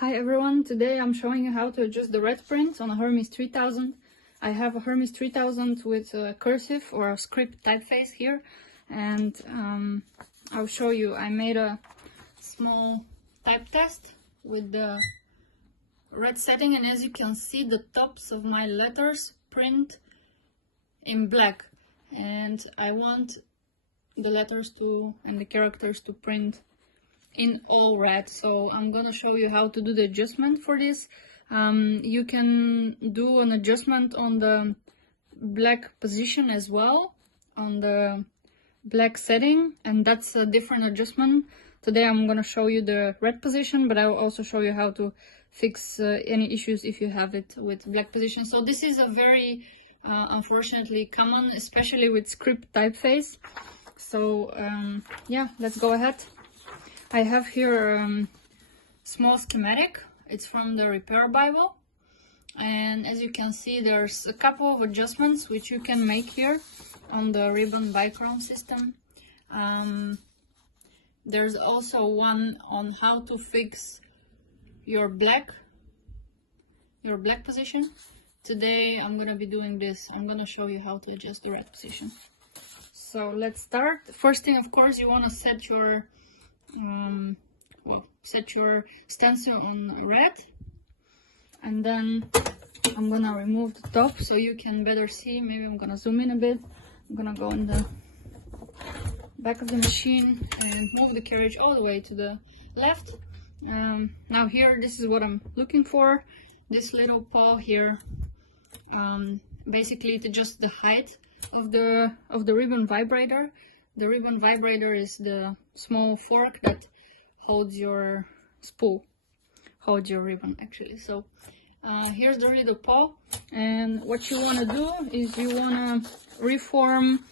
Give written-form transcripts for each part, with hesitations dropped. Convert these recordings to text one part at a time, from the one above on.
Hi everyone, today I'm showing you how to adjust the red print on a Hermes 3000. I have a Hermes 3000 with a cursive or a script typeface here, and I'll show you. I made a small type test with the red setting, and as you can see, the tops of my letters print in black, and I want the letters and the characters to print in all red. So I'm gonna show you how to do the adjustment for this. You can do an adjustment on the black position as well, on the black setting, and that's a different adjustment. Today I'm gonna show you the red position, but I will also show you how to fix any issues if you have it with black position. So this is a very unfortunately common, especially with script typeface. So yeah, let's go ahead. I have here a small schematic. It's from the Repair Bible, and as you can see, there's a couple of adjustments which you can make here on the ribbon bichrome system. There's also one on how to fix your black position. Today I'm gonna be doing this. I'm gonna show you how to adjust the red position. So let's start. First thing, of course, you want to set your stencil on red, and then I'm gonna remove the top so you can better see. Maybe I'm gonna zoom in a bit. I'm gonna go in the back of the machine and move the carriage all the way to the left. Now here, this is what I'm looking for. This little paw here, basically to adjust the height of the ribbon vibrator. The ribbon vibrator is the small fork that holds your spool, holds your ribbon actually. So here's the little paw, and what you want to do is you want to reform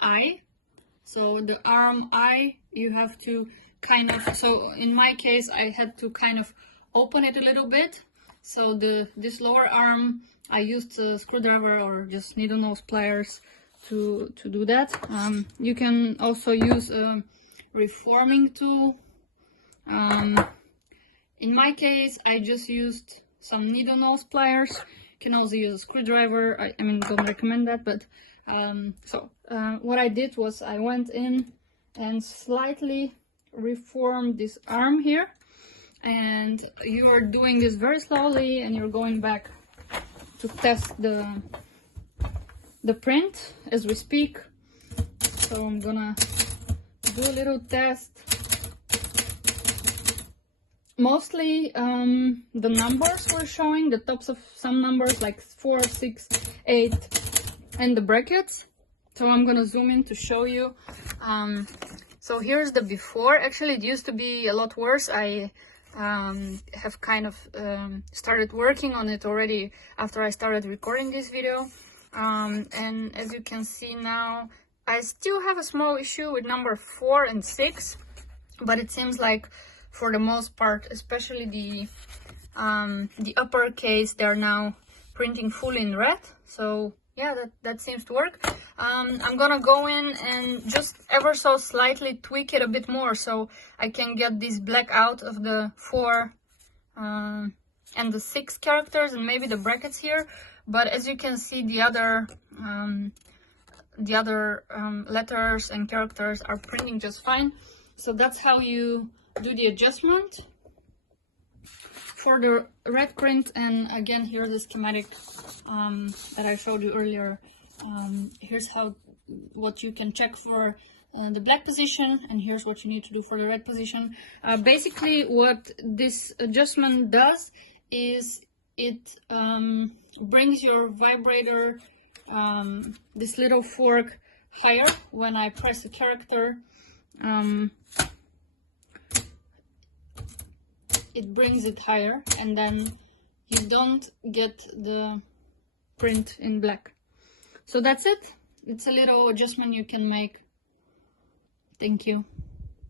eye. So the arm eye, you have to kind of, so in my case I had to kind of open it a little bit. So this lower arm, I used a screwdriver or just needle nose pliers to do that. You can also use a reforming tool. In my case, I just used some needle nose pliers. You can also use a screwdriver. I mean, don't recommend that, but what I did was I went in and slightly reformed this arm here. And you are doing this very slowly, and you're going back to test the print as we speak. So I'm gonna do a little test. Mostly the numbers were showing, the tops of some numbers like 4, 6, 8, and the brackets. So I'm gonna zoom in to show you. So here's the before. Actually, it used to be a lot worse. I have kind of started working on it already after I started recording this video, and as you can see now, I still have a small issue with number 4 and 6, but it seems like for the most part, especially the uppercase, they're now printing fully in red. So yeah, that seems to work. I'm gonna go in and just ever so slightly tweak it a bit more so I can get this black out of the 4 and the 6 characters and maybe the brackets here. But as you can see, the other letters and characters are printing just fine. So that's how you do the adjustment for the red print. And again, here's the schematic that I showed you earlier. Here's what you can check for the black position, and here's what you need to do for the red position. Basically, what this adjustment does is it brings your vibrator, this little fork, higher. When I press a character, it brings it higher, and then you don't get the print in black. So that's it. It's a little adjustment you can make. Thank you.